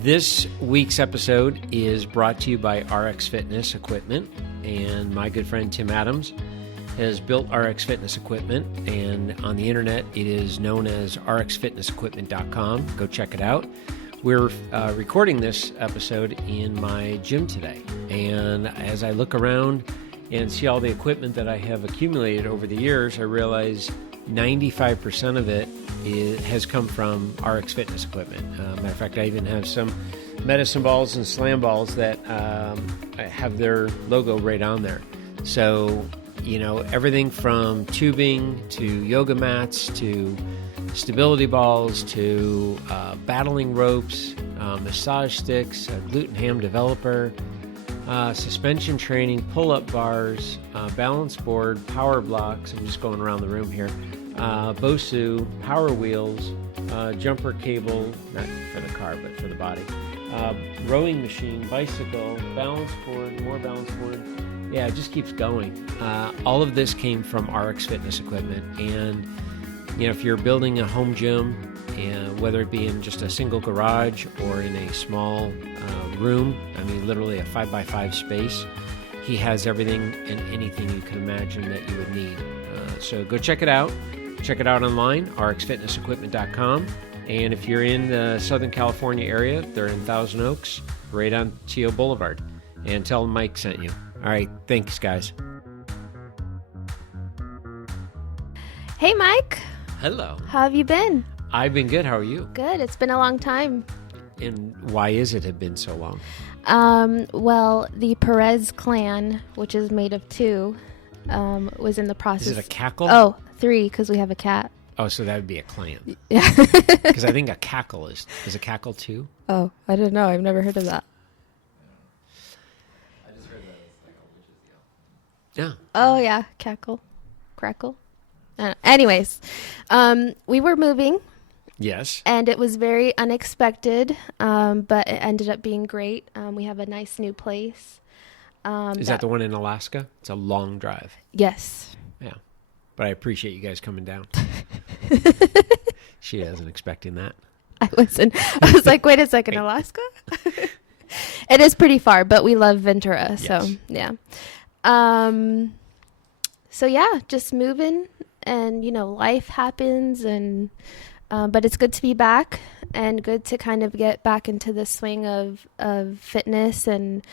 This week's episode is brought to you by RX Fitness Equipment, and my good friend Tim Adams has built RX Fitness Equipment, and on the internet it is known as rxfitnessequipment.com. Go check it out. We're recording this episode in my gym today, and as I look around and see all the equipment that I have accumulated over the years, I realize 95% of it has come from RX Fitness Equipment. Matter of fact, I even have some medicine balls and slam balls that have their logo right on there. So, everything from tubing to yoga mats to stability balls to battling ropes, massage sticks, a glute and ham developer, suspension training, pull-up bars, balance board, power blocks. I'm just going around the room here. Bosu, power wheels, jumper cable, not for the car, but for the body, rowing machine, bicycle, balance board, more balance board. Yeah, it just keeps going. All of this came from RX Fitness Equipment. And, if you're building a home gym, whether it be in just a single garage or in a small room, literally a 5x5 space, he has everything and anything you can imagine that you would need. So go check it out. Check it out online, rxfitnessequipment.com. And if you're in the Southern California area, they're in Thousand Oaks, right on Teal Boulevard. And tell them Mike sent you. All right, thanks, guys. Hey, Mike. Hello. How have you been? I've been good. How are you? Good. It's been a long time. And why is it been so long? Well, the Perez clan, which is made of two, was in the process. Is it a cackle? Oh, 3, because we have a cat. Oh, so that would be a clan. Yeah. Because I think a cackle is a cackle too? Oh, I don't know. I've never heard of that. I just heard that it's like a witch's yell. Yeah. Oh, yeah. Cackle. Crackle. Anyways, we were moving. Yes. And it was very unexpected, but it ended up being great. We have a nice new place. Is that the one in Alaska? It's a long drive. Yes. Yeah. But I appreciate you guys coming down. She wasn't expecting that. I wasn't. I was like, wait a second, Alaska? It is pretty far, but we love Ventura. So, yes. Yeah. So, yeah, just moving and, life happens. And but it's good to be back and good to kind of get back into the swing of fitness and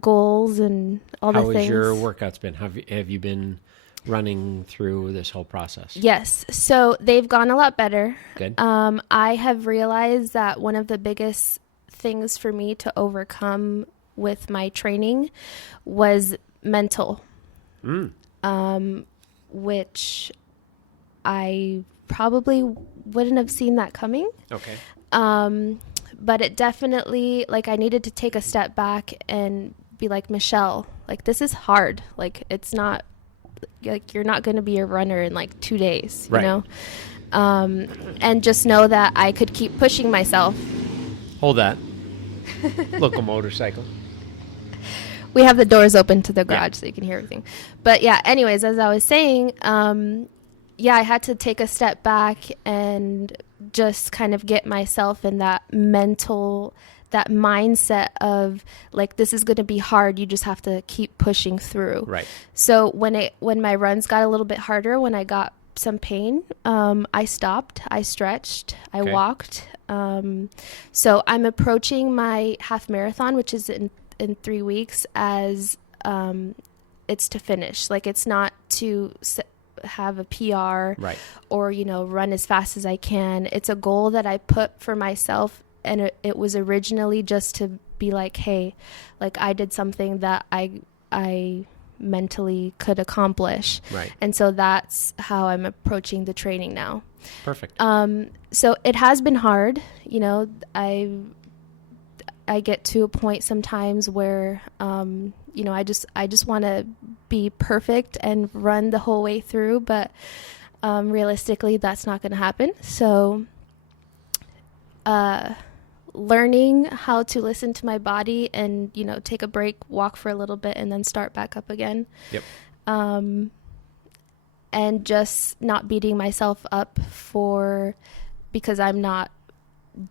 goals and all the things. How has your workouts been? Have you been running through this whole process? Yes. So they've gone a lot better. Good. I have realized that one of the biggest things for me to overcome with my training was mental, which I probably wouldn't have seen that coming. Okay. But it definitely, I needed to take a step back and be like, Michelle, this is hard. It's not, you're not going to be a runner in 2 days, you know? And just know that I could keep pushing myself. Hold that. Local motorcycle. We have the doors open to the garage so you can hear everything. But yeah, anyways, as I was saying, I had to take a step back and just kind of get myself in that mindset of this is going to be hard. You just have to keep pushing through. Right. So when my runs got a little bit harder, when I got some pain, I stopped, I stretched, I walked. So I'm approaching my half marathon, which is in 3 weeks, as it's to finish. It's not to have a PR, right, or run as fast as I can. It's a goal that I put for myself, and it was originally just to be hey, I did something that I mentally could accomplish. Right. And so that's how I'm approaching the training now. Perfect. So it has been hard. I get to a point sometimes where I just want to be perfect and run the whole way through, but realistically that's not going to happen. So learning how to listen to my body and take a break, walk for a little bit, and then start back up again. Yep. And just not beating myself up because I'm not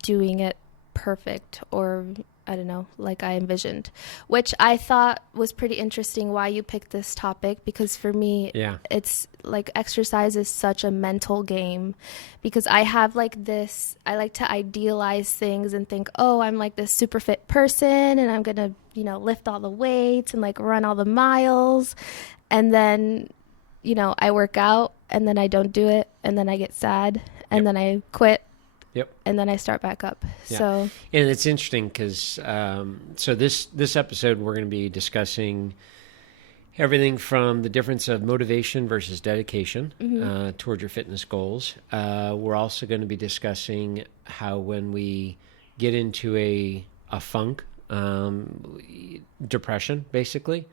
doing it perfect, or I don't know, like I envisioned, which I thought was pretty interesting why you picked this topic, because for me, it's like exercise is such a mental game, because I have like this, I like to idealize things and think, oh, I'm like this super fit person and I'm going to, you know, lift all the weights and like run all the miles. And then, you know, I work out and then I don't do it. And then I get sad and then I quit. Yep. And then I start back up. Yeah. So, and it's interesting because so this episode we're going to be discussing everything from the difference of motivation versus dedication toward your fitness goals. We're also going to be discussing how when we get into a funk, depression, basically,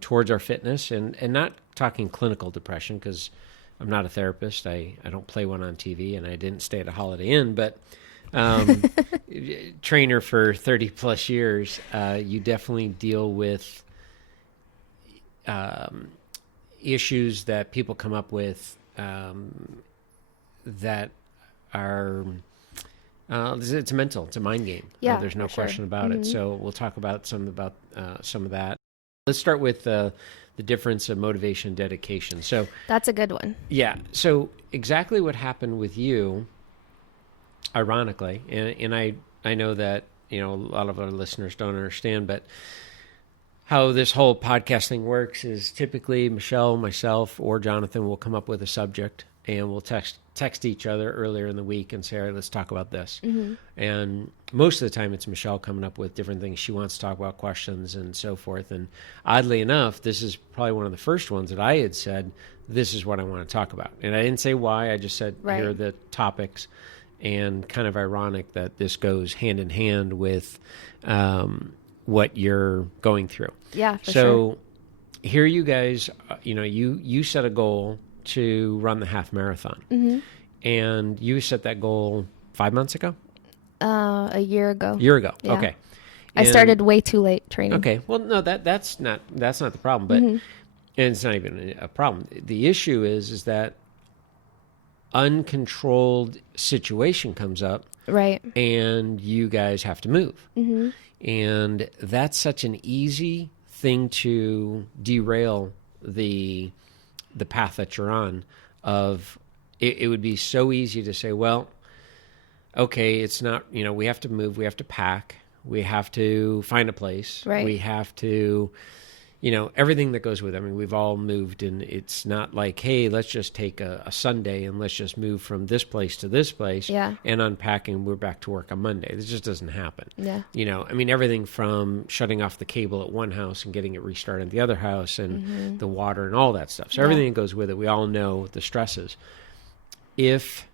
towards our fitness, and not talking clinical depression, because I'm not a therapist. I don't play one on TV, and I didn't stay at a Holiday Inn, but trainer for 30 plus years, you definitely deal with issues that people come up with that are it's mental. It's a mind game. Yeah, there's no for question about it. So we'll talk about some of that. Let's start with the difference of motivation and dedication. So that's a good one. Yeah. So exactly what happened with you, ironically, and I know that, you know, a lot of our listeners don't understand, but how this whole podcast thing works is typically Michelle, myself, or Jonathan will come up with a subject, and we'll text each other earlier in the week and say, all right, let's talk about this. And most of the time it's Michelle coming up with different things she wants to talk about, questions and so forth. And oddly enough, this is probably one of the first ones that I had said, this is what I want to talk about. And I didn't say why, I just said, here are the topics. And kind of ironic that this goes hand in hand with what you're going through. Yeah, for so sure. Here you guys, you know, you set a goal to run the half marathon. And you set that goal 5 months ago? A year ago. Yeah. Okay. I started way too late training. Okay. Well, no, that's not the problem, but and it's not even a problem. The issue is that uncontrolled situation comes up, right? And you guys have to move. And that's such an easy thing to derail the path that you're on. It would be so easy to say, well, okay, it's not, you know, we have to move, we have to pack, we have to find a place, right? We have to, you know, everything that goes with it. I mean, we've all moved, and it's not like, hey, let's just take a Sunday and let's just move from this place to this place and unpacking, we're back to work on Monday. This just doesn't happen. Yeah. You know, I mean, everything from shutting off the cable at one house and getting it restarted at the other house, and the water and all that stuff. So everything that goes with it, we all know the stresses. If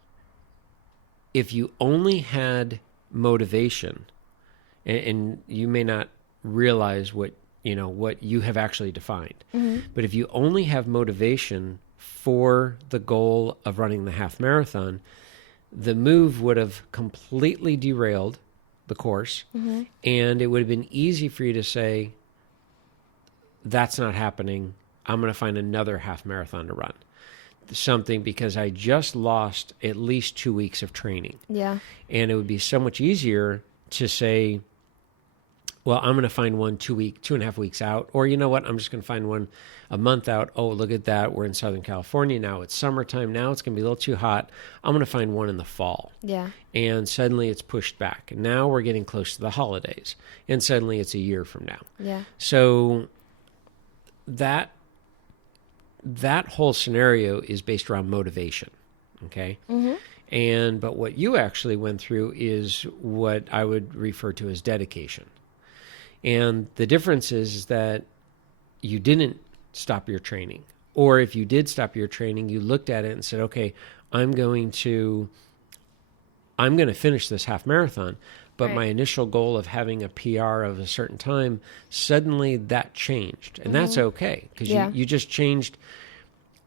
you only had motivation, and you may not realize what you have actually defined, but if you only have motivation for the goal of running the half marathon, the move would have completely derailed the course, and it would have been easy for you to say, that's not happening, I'm going to find another half marathon to run. Something, because I just lost at least 2 weeks of training. Yeah. And it would be so much easier to say, well, I'm going to find one 2.5 weeks out, or you know what, I'm just going to find one a month out. Oh, look at that. We're in Southern California now. It's summertime. Now it's going to be a little too hot. I'm going to find one in the fall. Yeah. And suddenly it's pushed back. And now we're getting close to the holidays, and suddenly it's a year from now. Yeah. So that whole scenario is based around motivation. Okay. But what you actually went through is what I would refer to as dedication. And the difference is that you didn't stop your training. Or if you did stop your training, you looked at it and said, okay, I'm going to finish this half marathon. But my initial goal of having a PR of a certain time, suddenly that changed. And that's okay, because you just changed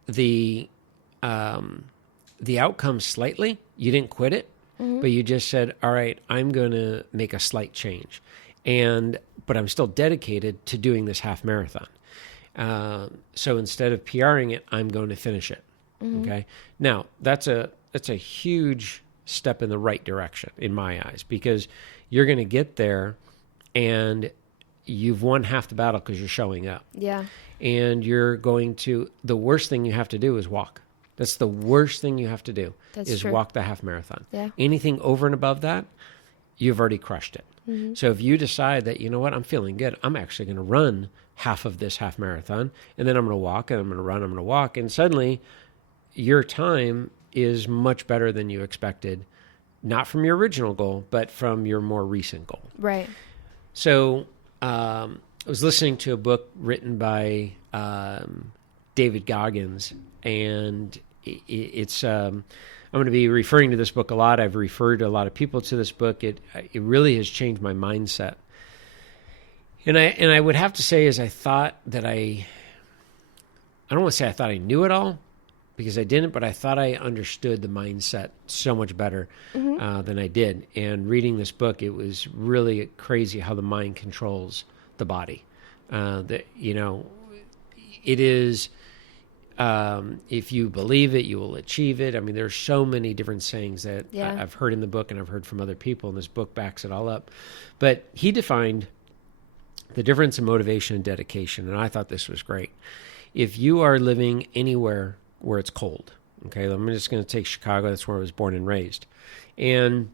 the outcome slightly. You didn't quit it, but you just said, all right, I'm going to make a slight change. But I'm still dedicated to doing this half marathon. So instead of PRing it, I'm going to finish it. Okay. Now that's a huge step in the right direction in my eyes, because you're going to get there and you've won half the battle because you're showing up. Yeah. And the worst thing you have to do is walk. That's the worst thing you have to do. Is true. Walk the half marathon. Yeah. Anything over and above that, you've already crushed it. Mm-hmm. So if you decide that, you know what, I'm feeling good, I'm actually going to run half of this half marathon, and then I'm going to walk, and I'm going to run, I'm going to walk, and suddenly your time is much better than you expected, not from your original goal, but from your more recent goal. Right. So I was listening to a book written by David Goggins, and it's I'm going to be referring to this book a lot. I've referred a lot of people to this book. It really has changed my mindset. And I would have to say is I thought that I don't want to say I thought I knew it all, because I didn't, but I thought I understood the mindset so much better than I did. And reading this book, it was really crazy how the mind controls the body. It is, if you believe it, you will achieve it. I mean, there's so many different sayings that I've heard in the book and I've heard from other people, and this book backs it all up. But he defined the difference in motivation and dedication, and I thought this was great. If you are living anywhere where it's cold, okay, I'm just going to take Chicago. That's where I was born and raised. And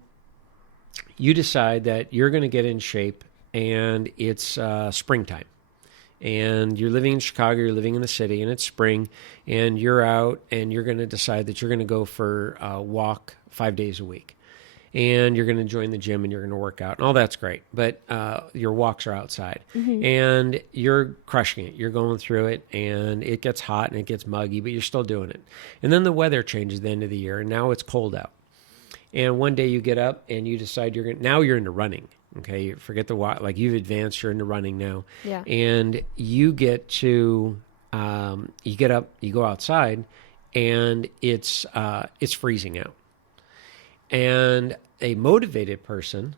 you decide that you're going to get in shape, and it's springtime. And you're living in Chicago, you're living in the city, and it's spring, and you're out, and you're going to decide that you're going to go for a walk 5 days a week. And you're going to join the gym, and you're going to work out, and all that's great. But your walks are outside, and you're crushing it. You're going through it, and it gets hot, and it gets muggy, but you're still doing it. And then the weather changes at the end of the year, and now it's cold out. And one day you get up, and you decide now you're into running. Okay, you forget the walk, like you've advanced, you're into running now. Yeah. And you get to, you get up, you go outside, and it's freezing out. And a motivated person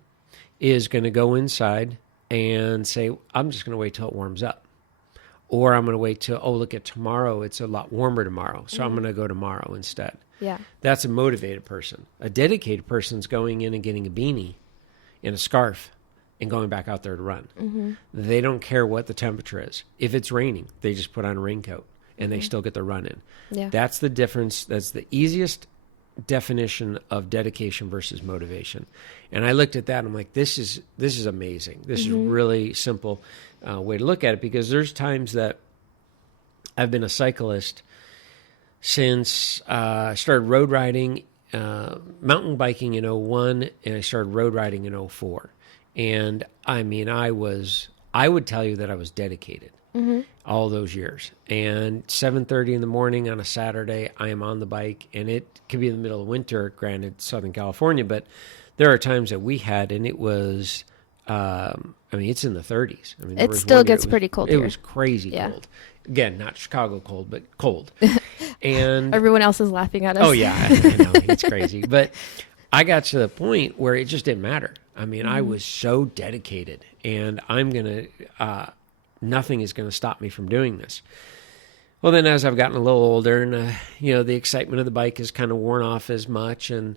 is going to go inside and say, I'm just going to wait till it warms up. Or I'm going to wait till, look at tomorrow. It's a lot warmer tomorrow. So I'm going to go tomorrow instead. Yeah. That's a motivated person. A dedicated person's going in and getting a beanie and a scarf and going back out there to run. They don't care what the temperature is. If it's raining, they just put on a raincoat and they still get the run in. Yeah. That's the difference. That's the easiest definition of dedication versus motivation. And I looked at that and I'm like, this is amazing. This is really simple way to look at it, because there's times that I've been a cyclist since I started road riding, mountain biking in 2001, and I started road riding in 2004. And I mean, I would tell you that I was dedicated all those years. And 7:30 in the morning on a Saturday, I am on the bike, and it could be in the middle of winter, granted, Southern California, but there are times that we had, and it was, it's in the 30s. I mean, it still gets pretty cold here. It was crazy cold. Again, not Chicago cold, but cold. And everyone else is laughing at us. Oh, yeah, I know. It's crazy. But I got to the point where it just didn't matter. I mean, I was so dedicated, and I'm going to, nothing is going to stop me from doing this. Well, then as I've gotten a little older, and, the excitement of the bike has kind of worn off as much, and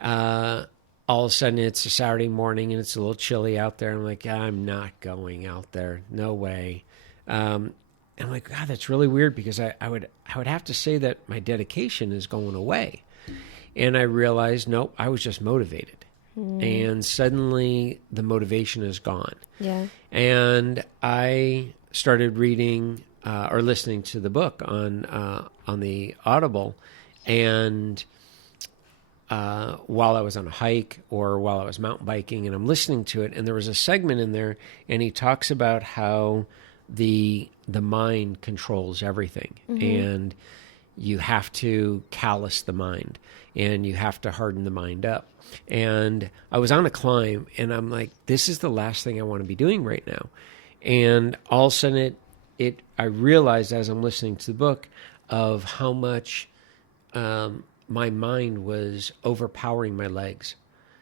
all of a sudden it's a Saturday morning and it's a little chilly out there. I'm like, I'm not going out there. No way. And I'm like, God, that's really weird, because I would have to say that my dedication is going away. And I realized, nope, I was just motivated. And suddenly the motivation is gone. Yeah. And I started reading or listening to the book on the Audible, and while I was on a hike or while I was mountain biking, and I'm listening to it, and there was a segment in there, and he talks about how the mind controls everything, and you have to callous the mind, and you have to harden the mind up. And I was on a climb, and I'm like, this is the last thing I want to be doing right now. And all of a sudden I realized as I'm listening to the book of how much my mind was overpowering my legs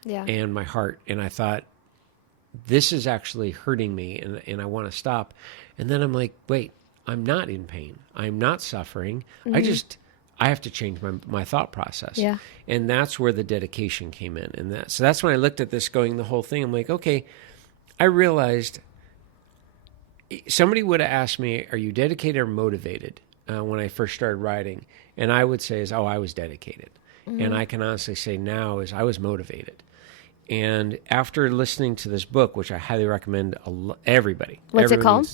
and my heart. And I thought, this is actually hurting me, and I want to stop. And then I'm like, wait, I'm not in pain. I'm not suffering. I have to change my thought process. Yeah. And that's where the dedication came in. And so that's when I looked at this going the whole thing. I'm like, okay, I realized somebody would have asked me, are you dedicated or motivated when I first started writing? And I would say, I was dedicated. Mm-hmm. And I can honestly say now is I was motivated. And after listening to this book, which I highly recommend everybody. What's it called?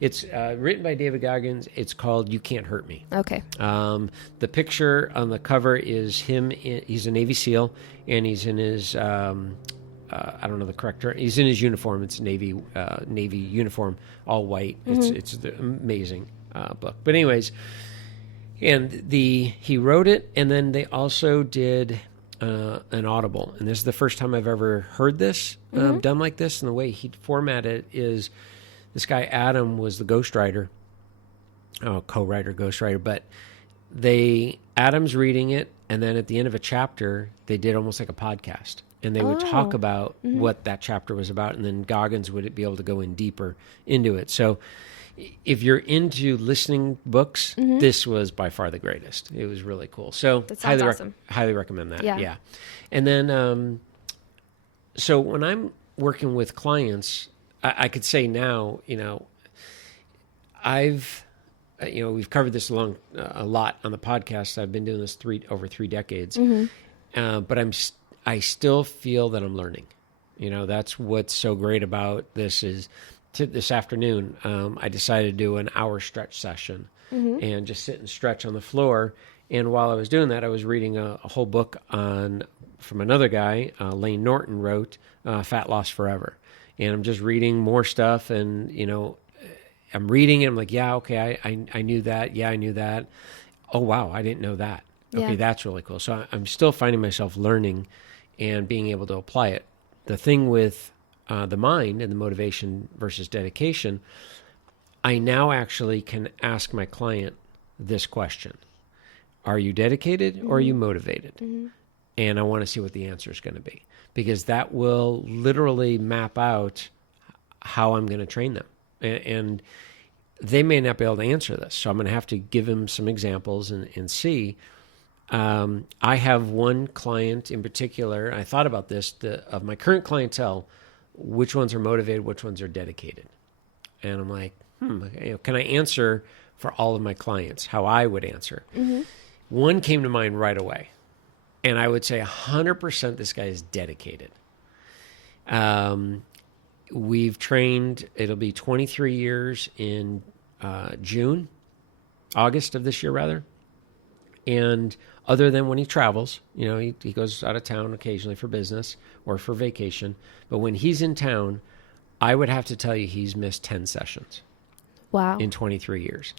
It's written by David Goggins. It's called You Can't Hurt Me. Okay. The picture on the cover is him. He's a Navy SEAL, and he's in his, I don't know the correct term. He's in his uniform. It's Navy uniform, all white. Mm-hmm. It's the amazing book. But anyways, and he wrote it, and then they also did an Audible, and this is the first time I've ever heard this done like this. And the way he formatted it is, this guy Adam was the ghostwriter, co-writer, ghostwriter. But Adam's reading it, and then at the end of a chapter, they did almost like a podcast, and they would talk about what that chapter was about, and then Goggins would be able to go in deeper into it. So, if you're into listening books, this was by far the greatest. It was really cool. So that sounds awesome. Highly recommend that. Yeah. And then, so when I'm working with clients, I could say now, we've covered this a lot on the podcast. I've been doing this over 3 decades, but I still feel that I'm learning. That's what's so great about this is. This afternoon, I decided to do an hour stretch session and just sit and stretch on the floor. And while I was doing that, I was reading a whole book from another guy, Lane Norton wrote, Fat Loss Forever. And I'm just reading more stuff, and I'm reading it. I'm like, yeah, okay, I knew that. Yeah, I knew that. Oh wow, I didn't know that. Okay, yeah. That's really cool. So I'm still finding myself learning and being able to apply it. The thing with the mind and the motivation versus dedication, I now actually can ask my client this question: are you dedicated or are you motivated? And I want to see what the answer is going to be, because that will literally map out how I'm going to train them. And they may not be able to answer this, so I'm going to have to give them some examples and see. I have one client in particular, I thought about this, of my current clientele, which ones are motivated, which ones are dedicated. And I'm like, can I answer for all of my clients how I would answer? One came to mind right away, and I would say 100% this guy is dedicated. We've trained, it'll be 23 years in August of this year rather. And other than when he travels, he goes out of town occasionally for business or for vacation. But when he's in town, I would have to tell you he's missed 10 sessions. Wow. In 23 years.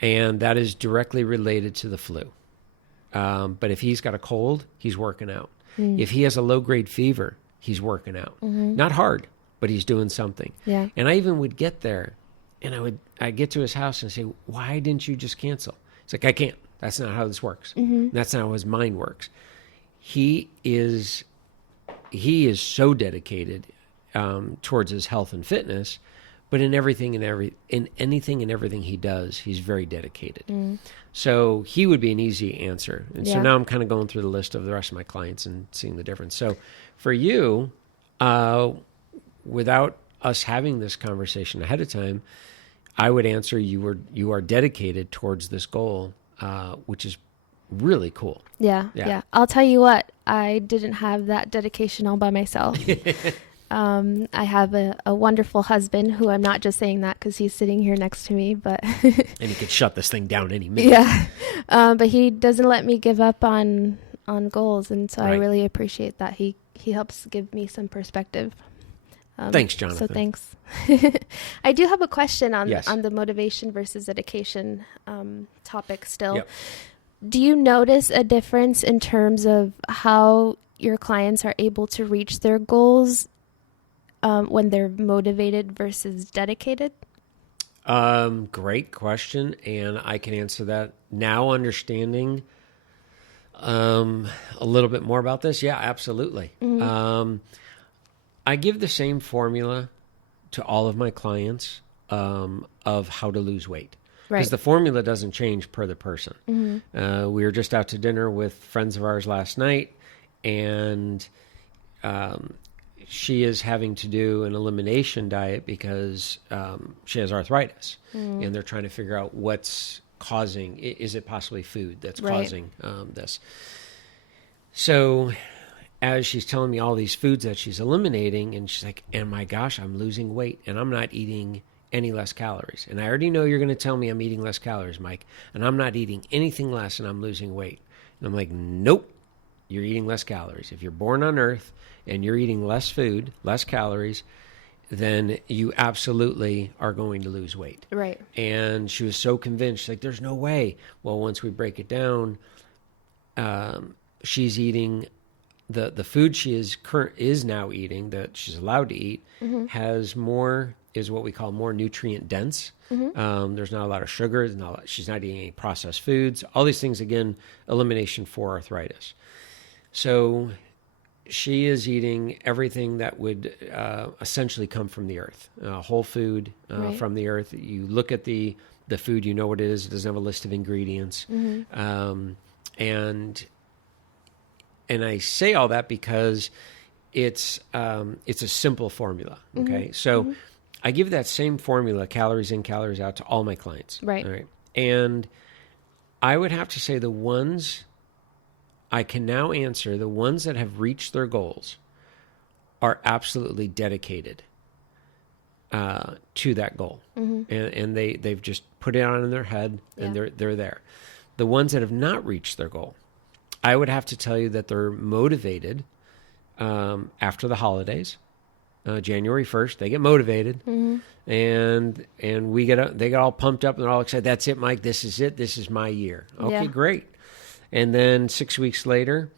And that is directly related to the flu. But if he's got a cold, he's working out. If he has a low-grade fever, he's working out. Not hard, but he's doing something. Yeah. And I even would get there, and I'd get to his house and say, why didn't you just cancel? It's like, I can't. That's not how this works. That's not how his mind works. He is so dedicated towards his health and fitness, but in anything and everything he does, he's very dedicated. So he would be an easy answer. And so now I'm kind of going through the list of the rest of my clients and seeing the difference. So for you, without us having this conversation ahead of time, I would answer you are dedicated towards this goal. Which is really cool. Yeah. I'll tell you what, I didn't have that dedication all by myself. I have a wonderful husband who, I'm not just saying that because he's sitting here next to me, but and he could shut this thing down any minute. Yeah. But he doesn't let me give up on goals, and so I really appreciate that. He helps give me some perspective. Thanks, Jonathan. So thanks. I do have a question on Yes. the motivation versus dedication topic still. Yep. Do you notice a difference in terms of how your clients are able to reach their goals when they're motivated versus dedicated? Great question, and I can answer that now, understanding a little bit more about this. Yeah, absolutely. I give the same formula to all of my clients of how to lose weight. because the formula doesn't change per the person. We were just out to dinner with friends of ours last night, and she is having to do an elimination diet because she has arthritis, and they're trying to figure out what's causing. Is it possibly food that's causing this? So as she's telling me all these foods that she's eliminating, and she's like, and my gosh, I'm losing weight, and I'm not eating any less calories. And I already know you're going to tell me I'm eating less calories, Mike, and I'm not eating anything less, and I'm losing weight. And I'm like, nope, you're eating less calories. If you're born on Earth and you're eating less food, less calories, then you absolutely are going to lose weight. Right. And she was so convinced, like, there's no way. Well, once we break it down, she's eating the food she is now eating, that she's allowed to eat, has more, is what we call more nutrient dense. There's not a lot of sugar. She's not eating any processed foods. All these things, again, elimination for arthritis. So she is eating everything that would essentially come from the earth, whole food from the earth. You look at the food, you know what it is. It doesn't have a list of ingredients. And I say all that because it's a simple formula. Okay, so I give that same formula, calories in, calories out, to all my clients. Right. All right. And I would have to say the ones I can now answer, the ones that have reached their goals are absolutely dedicated to that goal. And they've just put it on in their head, and they're there. The ones that have not reached their goal, I would have to tell you that they're motivated after the holidays. January 1st, they get motivated, and they get all pumped up and they're all excited. That's it, Mike. This is it. This is my year. Okay, great. And then 6 weeks later,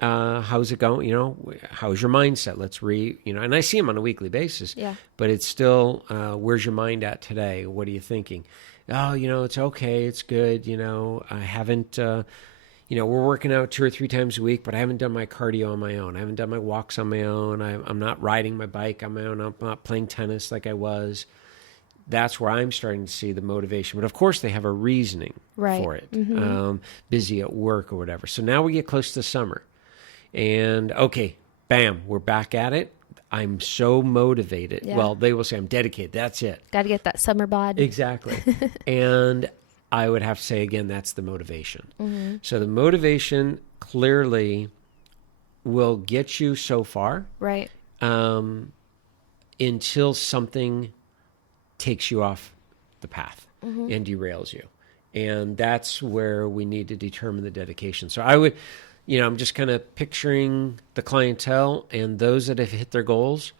how's it going? You know, how's your mindset? And I see them on a weekly basis. Yeah. But it's still, where's your mind at today? What are you thinking? Oh, it's okay. It's good. I haven't. We're working out 2 or 3 times a week, but I haven't done my cardio on my own. I haven't done my walks on my own. I'm not riding my bike on my own. I'm not playing tennis like I was. That's where I'm starting to see the motivation. But of course, they have a reasoning for it. Busy at work or whatever. So now we get close to summer. And okay, bam, we're back at it. I'm so motivated. Yeah. Well, they will say I'm dedicated. That's it. Got to get that summer bod. Exactly. And I would have to say, again, that's the motivation. So the motivation clearly will get you so far. Right. Until something takes you off the path and derails you. And that's where we need to determine the dedication. So I would, I'm just kind of picturing the clientele and those that have hit their goals.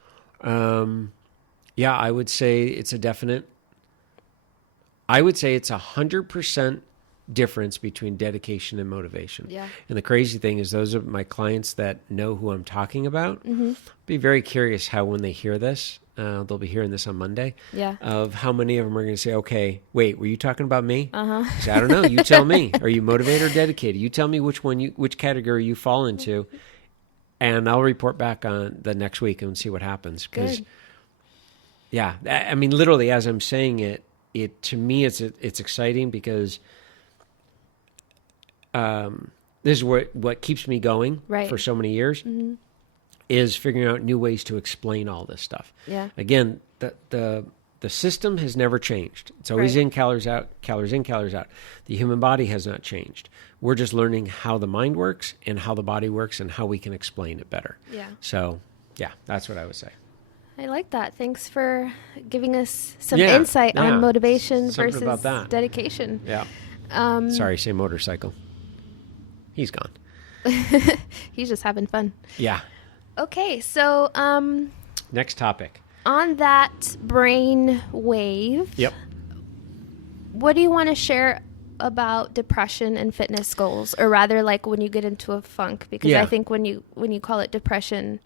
I would say it's a definite. I would say it's 100% difference between dedication and motivation. Yeah. And the crazy thing is, those are my clients that know who I'm talking about. Be very curious how, when they hear this, they'll be hearing this on Monday. Yeah. Of how many of them are going to say, "Okay, wait, were you talking about me?" Say, I don't know. You tell me. Are you motivated or dedicated? You tell me which category you fall into, and I'll report back on the next week and see what happens. Because, I mean, literally, as I'm saying it, to me, it's exciting because this is what keeps me going for so many years, is figuring out new ways to explain all this stuff. Yeah. Again, the system has never changed. It's always in, calories out, calories in, calories out. The human body has not changed. We're just learning how the mind works and how the body works and how we can explain it better. Yeah. So, that's what I would say. I like that. Thanks for giving us some insight on motivation versus dedication. Yeah. Sorry, say motorcycle. He's gone. He's just having fun. Yeah. Okay, so next topic. On that brain wave. Yep. What do you want to share about depression and fitness goals, or rather, like when you get into a funk? Because I think when you call it depression,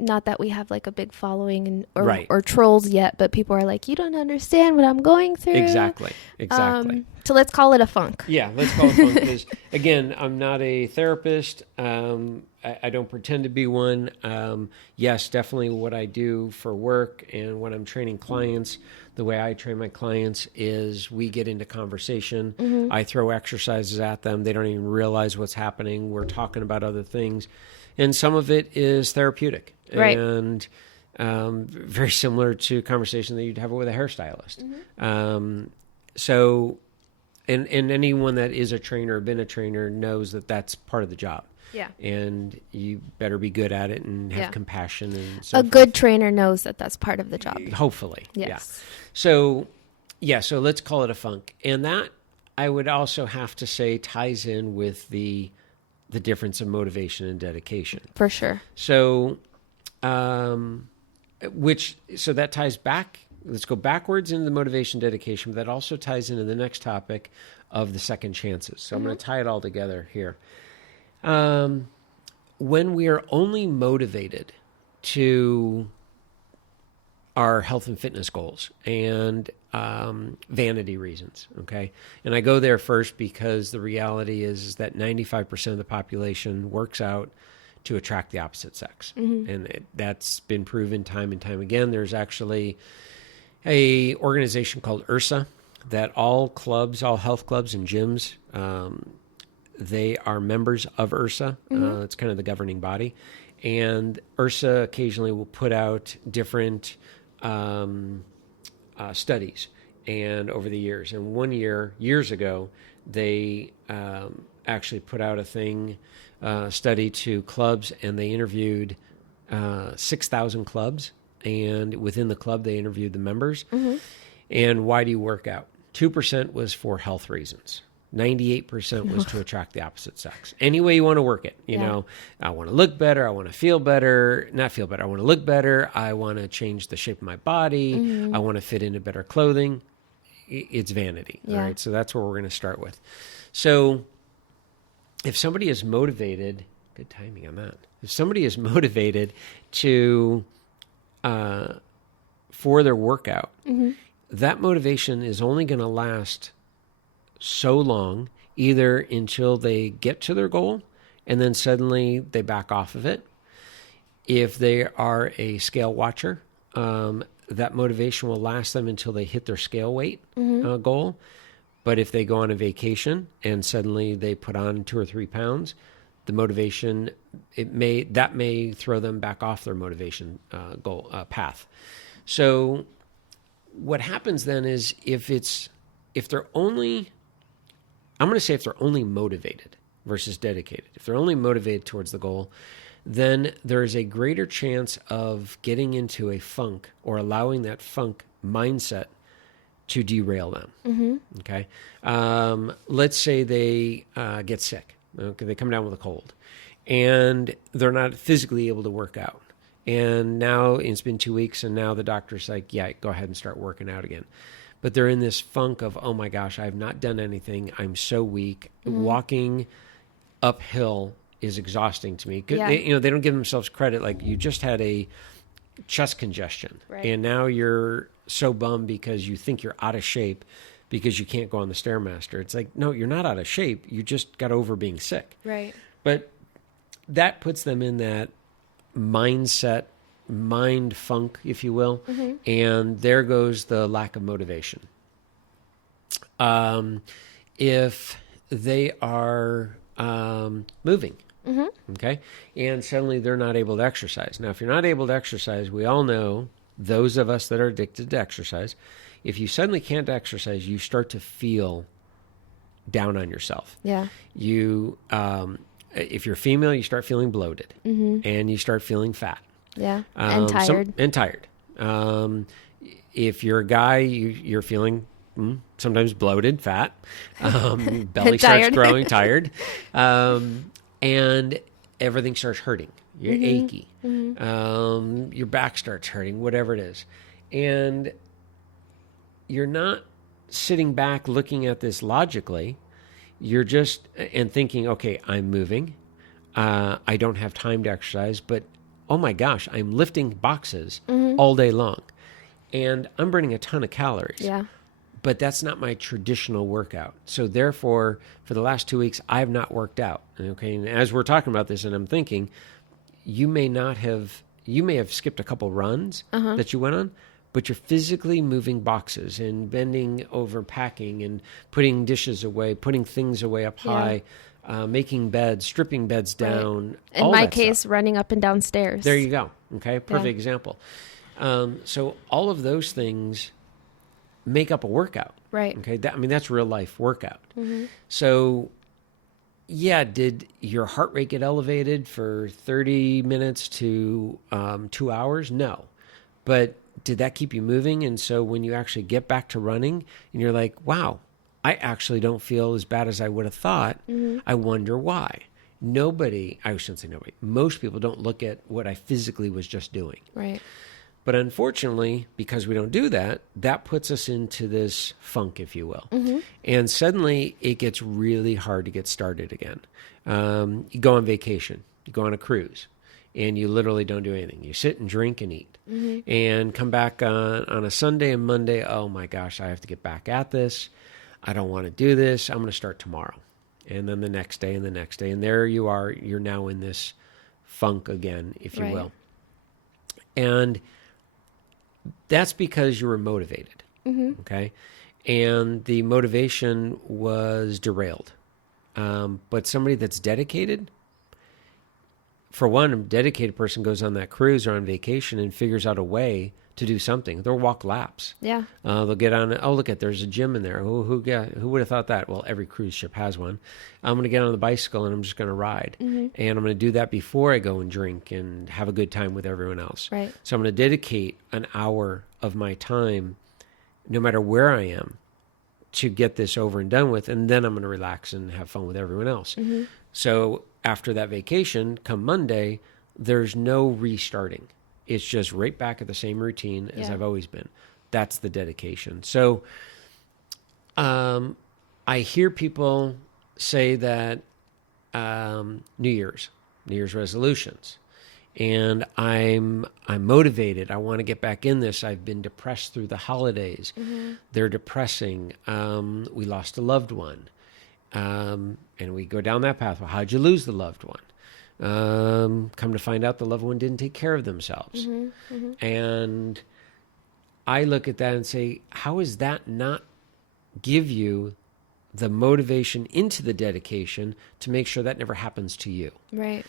not that we have like a big following or trolls yet, but people are like, you don't understand what I'm going through. Exactly. So let's call it a funk. Yeah, let's call it funk. Because again, I'm not a therapist. I don't pretend to be one. Yes, definitely what I do for work and when I'm training clients, the way I train my clients is we get into conversation. I throw exercises at them. They don't even realize what's happening. We're talking about other things. And some of it is therapeutic. Right. And very similar to conversation that you'd have with a hairstylist. So, and anyone that is a trainer or been a trainer knows that that's part of the job. Yeah. And you better be good at it and have compassion. And so a good trainer knows that that's part of the job. Hopefully. Yes. Yeah. So let's call it a funk. And that, I would also have to say, ties in with the difference of motivation and dedication. For sure. So, so that ties back. Let's go backwards into the motivation, dedication, but that also ties into the next topic of the second chances. So I'm going to tie it all together here. When we are only motivated to our health and fitness goals and vanity reasons, okay? And I go there first because the reality is that 95% of the population works out to attract the opposite sex. And that's been proven time and time again. There's actually a organization called IHRSA that all health clubs and gyms, they are members of IHRSA. It's kind of the governing body. And IHRSA occasionally will put out different studies and over the years. And years ago, they actually put out a study to clubs, and they interviewed 6,000 clubs. And within the club, they interviewed the members. And why do you work out? 2% was for health reasons. 98% was to attract the opposite sex. Any way you want to work it. You know, I want to look better. I want to feel better. Not feel better. I want to look better. I want to change the shape of my body. I want to fit into better clothing. It's vanity. All right. So that's where we're going to start with. So if somebody is motivated, good timing on that. If somebody is motivated to, for their workout, that motivation is only going to last so long, either until they get to their goal and then suddenly they back off of it. If they are a scale watcher, that motivation will last them until they hit their scale weight goal. But if they go on a vacation and suddenly they put on 2 or 3 pounds, the motivation, that may throw them back off their motivation goal path. So what happens then is if they're only motivated versus dedicated, if they're only motivated towards the goal, then there is a greater chance of getting into a funk or allowing that funk mindset to derail them. Okay. Let's say they get sick. Okay. They come down with a cold and they're not physically able to work out. And now it's been 2 weeks and now the doctor's like, yeah, go ahead and start working out again. But they're in this funk of, oh my gosh, I have not done anything. I'm so weak. Walking uphill is exhausting to me. They don't give themselves credit. Like, you just had a chest congestion, and now you're so bummed because you think you're out of shape because you can't go on the Stairmaster. It's like, no, you're not out of shape. You just got over being sick. Right. But that puts them in that mindset, mind funk, if you will, and there goes the lack of motivation. If they are moving, okay, and suddenly they're not able to exercise. Now, if you're not able to exercise, we all know, those of us that are addicted to exercise, if you suddenly can't exercise, you start to feel down on yourself. Yeah. If you're female, you start feeling bloated, and you start feeling fat. Yeah, and tired. If you're a guy, you're feeling sometimes bloated, fat, belly starts growing, tired, and everything starts hurting. You're achy. Your back starts hurting, whatever it is. And you're not sitting back looking at this logically. You're just and thinking, okay, I'm moving. I don't have time to exercise, but oh my gosh, I'm lifting boxes all day long and I'm burning a ton of calories. Yeah. But that's not my traditional workout. So therefore, for the last 2 weeks, I have not worked out. Okay. And as we're talking about this and I'm thinking, you may have skipped a couple runs that you went on, but you're physically moving boxes and bending over, packing and putting dishes away, putting things away up high, making beds, stripping beds down. Right. In my case, running up and down stairs. There you go. Okay, perfect example. So all of those things make up a workout. Right. Okay, that's real life workout. Mm-hmm. So, yeah, did your heart rate get elevated for 30 minutes to 2 hours? No. But did that keep you moving? And so when you actually get back to running and you're like, wow, I actually don't feel as bad as I would have thought. Mm-hmm. I wonder why. I shouldn't say nobody. Most people don't look at what I physically was just doing. Right. But unfortunately, because we don't do that, that puts us into this funk, if you will. Mm-hmm. And suddenly it gets really hard to get started again. You go on vacation, you go on a cruise, and you literally don't do anything. You sit and drink and eat. Mm-hmm. And come back on a Sunday and Monday, oh my gosh, I have to get back at this. I don't want to do this. I'm going to start tomorrow. And then the next day and the next day. And there you are. You're now in this funk again, if you will. And that's because you were motivated, okay? And the motivation was derailed. But somebody that's dedicated, for one, a dedicated person goes on that cruise or on vacation and figures out a way to do something. They'll walk laps. Yeah. They'll get on, look at, there's a gym in there. Who would have thought that? Well, every cruise ship has one. I'm going to get on the bicycle and I'm just going to ride. And I'm going to do that before I go and drink and have a good time with everyone else. Right. So I'm going to dedicate an hour of my time, no matter where I am, to get this over and done with. And then I'm going to relax and have fun with everyone else. So after that vacation, come Monday, there's no restarting. It's just right back at the same routine as I've always been. That's the dedication. So I hear people say that New Year's resolutions, and I'm motivated. I want to get back in this. I've been depressed through the holidays. They're depressing. We lost a loved one. And we go down that path. Well, how'd you lose the loved one? Come to find out the loved one didn't take care of themselves. And I look at that and say, how does that not give you the motivation into the dedication to make sure that never happens to you? Right.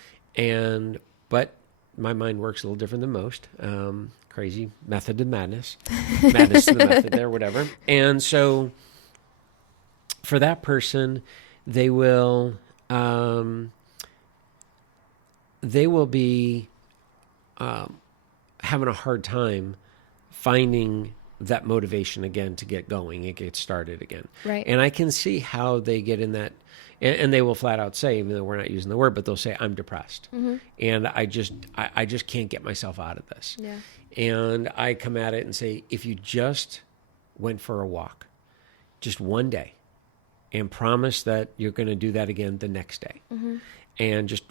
But my mind works a little different than most. Crazy method to madness. Madness to the method there, whatever. And so for that person, they will be having a hard time finding that motivation again to get going and get started again. Right. And I can see how they get in that, and they will flat out say, even though we're not using the word, but they'll say, I'm depressed. And I just can't get myself out of this. Yeah. And I come at it and say, if you just went for a walk, just one day, and promise that you're going to do that again the next day. And just,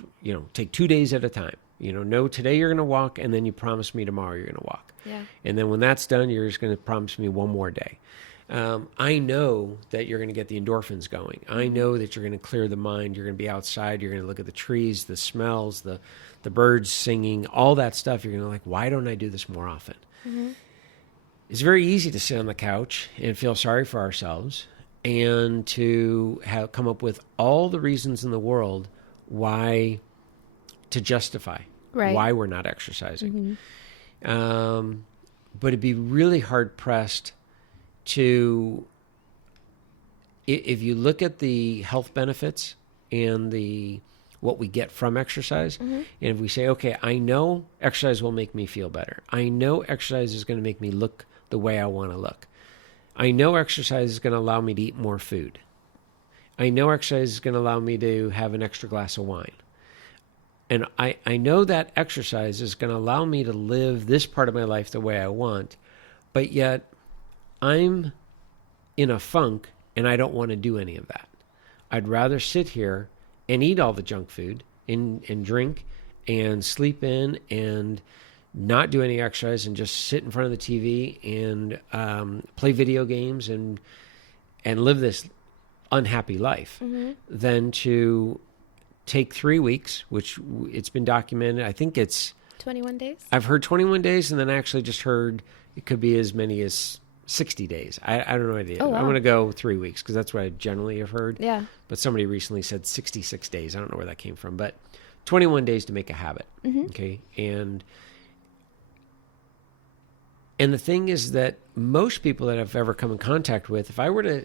take 2 days at a time. No, today you're going to walk, and then you promise me tomorrow you're going to walk. Yeah. And then when that's done, you're just going to promise me one more day. I know that you're going to get the endorphins going. I know that you're going to clear the mind. You're going to be outside. You're going to look at the trees, the smells, the birds singing, all that stuff. You're going to why don't I do this more often? It's very easy to sit on the couch and feel sorry for ourselves and to come up with all the reasons in the world why to justify why we're not exercising. But it'd be really hard pressed to, if you look at the health benefits and what we get from exercise, and if we say, okay, I know exercise will make me feel better. I know exercise is going to make me look the way I want to look. I know exercise is going to allow me to eat more food. I know exercise is going to allow me to have an extra glass of wine. And I know that exercise is going to allow me to live this part of my life the way I want, but yet I'm in a funk and I don't want to do any of that. I'd rather sit here and eat all the junk food and drink and sleep in and not do any exercise and just sit in front of the TV and play video games and live this unhappy life than to take 3 weeks, which it's been documented. I think it's 21 days? I've heard 21 days, and then I actually just heard it could be as many as 60 days. I don't know idea. Oh, wow. I'm going to go 3 weeks because that's what I generally have heard. Yeah. But somebody recently said 66 days. I don't know where that came from, but 21 days to make a habit. Okay. And the thing is that most people that I've ever come in contact with, if I were to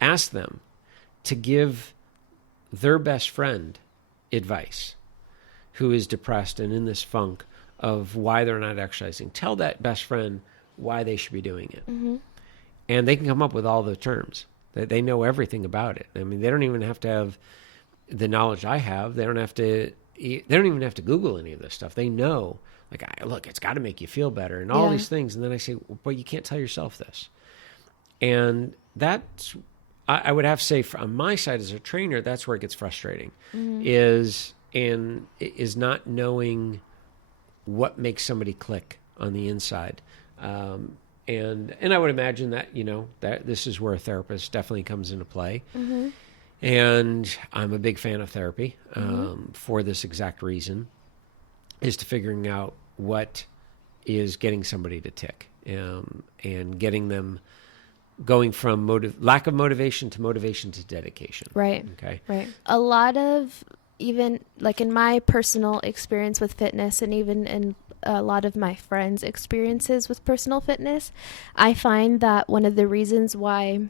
ask them to give their best friend advice who is depressed and in this funk of why they're not exercising, tell that best friend why they should be doing it. And they can come up with all the terms. That they know everything about it. I mean, they don't even have to have the knowledge I have. They don't even have to Google any of this stuff. They know, like, look, it's got to make you feel better and all these things. And then I say, well, but you can't tell yourself this. And that's, I would have to say, on my side as a trainer, that's where it gets frustrating, is not knowing what makes somebody click on the inside. And I would imagine that, that this is where a therapist definitely comes into play. And I'm a big fan of therapy for this exact reason, is to figuring out what is getting somebody to tick, and getting them going from lack of motivation to dedication. Right. Okay. Right. A lot of, even like in my personal experience with fitness, and even in a lot of my friends' experiences with personal fitness, I find that one of the reasons why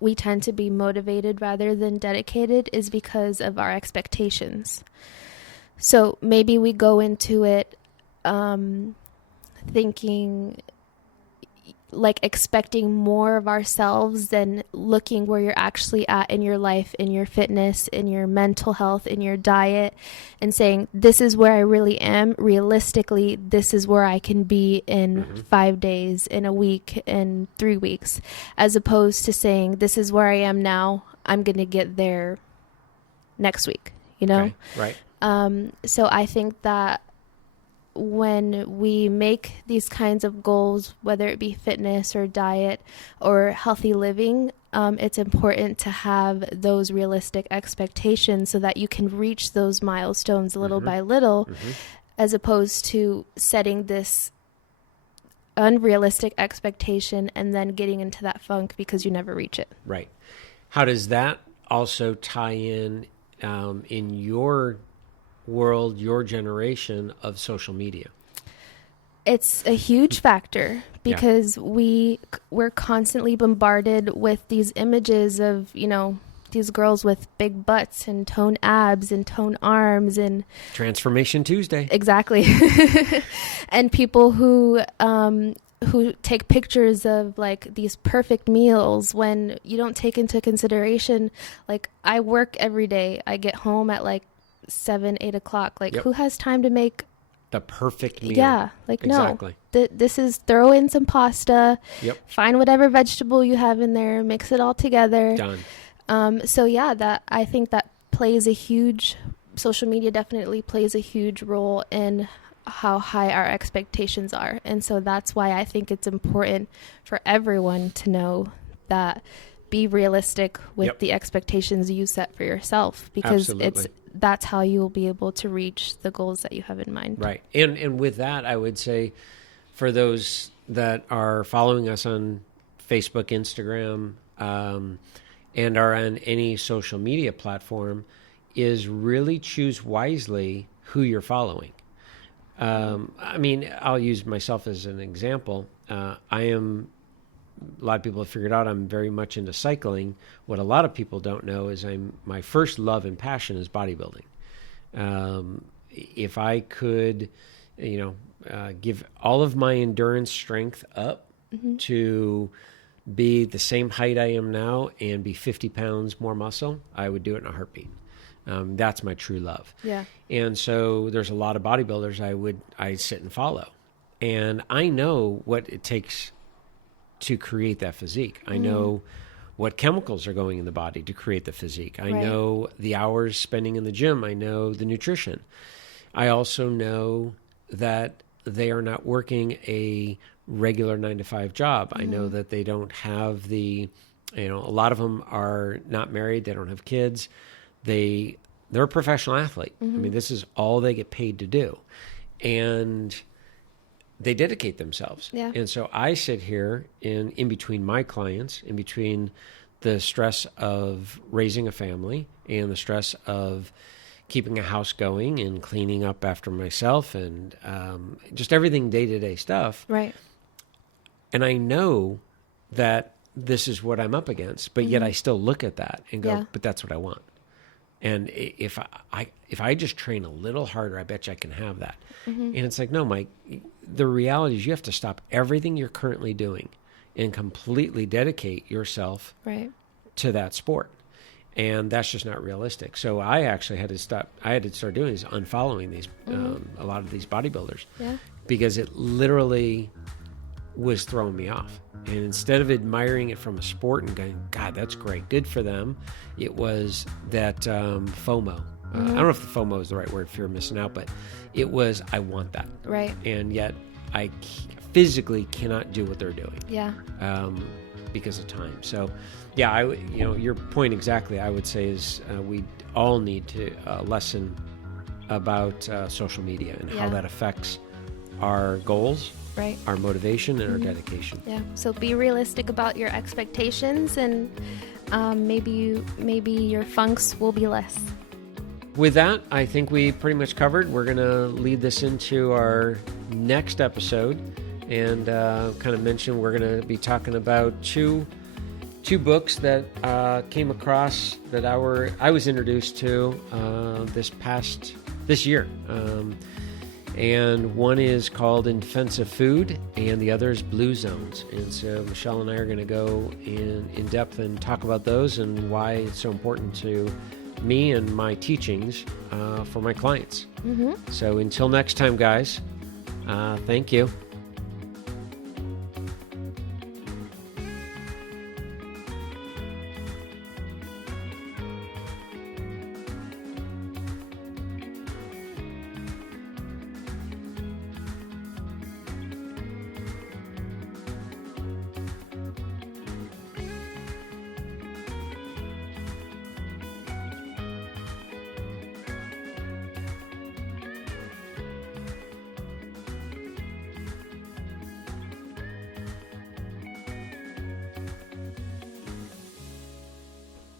we tend to be motivated rather than dedicated is because of our expectations. So maybe we go into it thinking, like, expecting more of ourselves than looking where you're actually at in your life, in your fitness, in your mental health, in your diet, and saying, this is where I really am. Realistically, this is where I can be in 5 days, in a week, in 3 weeks, as opposed to saying, this is where I am now. I'm going to get there next week, Okay. Right. So I think that when we make these kinds of goals, whether it be fitness or diet or healthy living, it's important to have those realistic expectations so that you can reach those milestones little by little, as opposed to setting this unrealistic expectation and then getting into that funk because you never reach it. Right. How does that also tie in your world, your generation of social media? It's a huge factor because we're constantly bombarded with these images of, these girls with big butts and toned abs and toned arms and Transformation Tuesday. Exactly. And people who take pictures of like these perfect meals when you don't take into consideration, like, I work every day. I get home at like 7-8 o'clock. Like, who has time to make the perfect meal? Yeah, like, exactly. No. This is throw in some pasta. Find whatever vegetable you have in there, mix it all together. Done. So yeah, I think that social media definitely plays a huge role in how high our expectations are. And so that's why I think it's important for everyone to know that, be realistic with the expectations you set for yourself, because that's how you will be able to reach the goals that you have in mind. Right. And with that, I would say, for those that are following us on Facebook, Instagram, and are on any social media platform, is really choose wisely who you're following. I mean, I'll use myself as an example. A lot of people have figured out I'm very much into cycling. What a lot of people don't know is my first love and passion is bodybuilding. If I could, give all of my endurance strength up to be the same height I am now and be 50 pounds more muscle, I would do it in a heartbeat. That's my true love. Yeah. And so there's a lot of bodybuilders I sit and follow. And I know what it takes to create that physique. I know what chemicals are going in the body to create the physique. I know the hours spending in the gym. I know the nutrition. I also know that they are not working a regular 9-to-5 job. I know that they don't have a lot of them are not married. They don't have kids. They they're a professional athlete. I mean, this is all they get paid to do. And they dedicate themselves. Yeah. And so I sit here in between my clients, in between the stress of raising a family and the stress of keeping a house going and cleaning up after myself and just everything day-to-day stuff. Right. And I know that this is what I'm up against, but yet I still look at that and go, but that's what I want. And if I just train a little harder, I bet you I can have that. And it's like, no, Mike, the reality is you have to stop everything you're currently doing and completely dedicate yourself to that sport. And that's just not realistic. So I actually had to stop. I had to start doing is unfollowing these, a lot of these bodybuilders, because it literally was throwing me off. And instead of admiring it from a sport and going, God, that's great, good for them, it was that FOMO. I don't know if the FOMO is the right word, fear of missing out, but it was, I want that. Right. And yet I physically cannot do what they're doing. Yeah. Because of time. So, yeah, your point exactly, I would say, is we all need to lesson about social media and how that affects our goals, our motivation, and our dedication. Yeah. So be realistic about your expectations, and maybe your funks will be less. With that, I think we pretty much covered. We're going to lead this into our next episode and kind of mention we're going to be talking about two books that came across that I was introduced to this year. And one is called In Defense of Food, and the other is Blue Zones. And so Michelle and I are going to go in depth and talk about those and why it's so important to me and my teachings for my clients. So until next time, guys, thank you.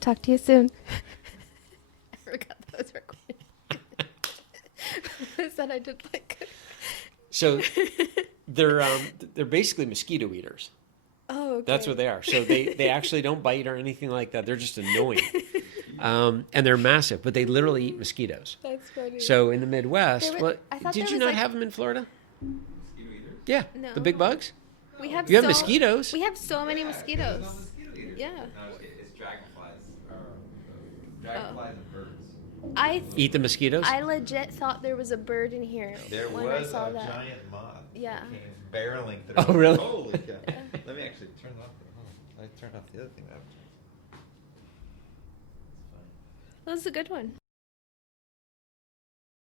Talk to you soon. I forgot that was recording. I said I did like. So they're basically mosquito eaters. Oh, okay. That's what they are. So they actually don't bite or anything like that. They're just annoying. And they're massive, but they literally eat mosquitoes. That's funny. So in the Midwest, did you not like... have them in Florida? Mosquito eaters? Yeah, No. the big bugs. We have you have mosquitoes. We have so many mosquitoes. Yeah. No, it's dragonflies. Dragonflies and birds. Eat the mosquitoes? I legit thought there was a bird in here There when was I saw a that. giant moth. Yeah. Came barreling through. Oh, really? Holy cow. Let me actually turn off I turned off the other thing. That was a good one.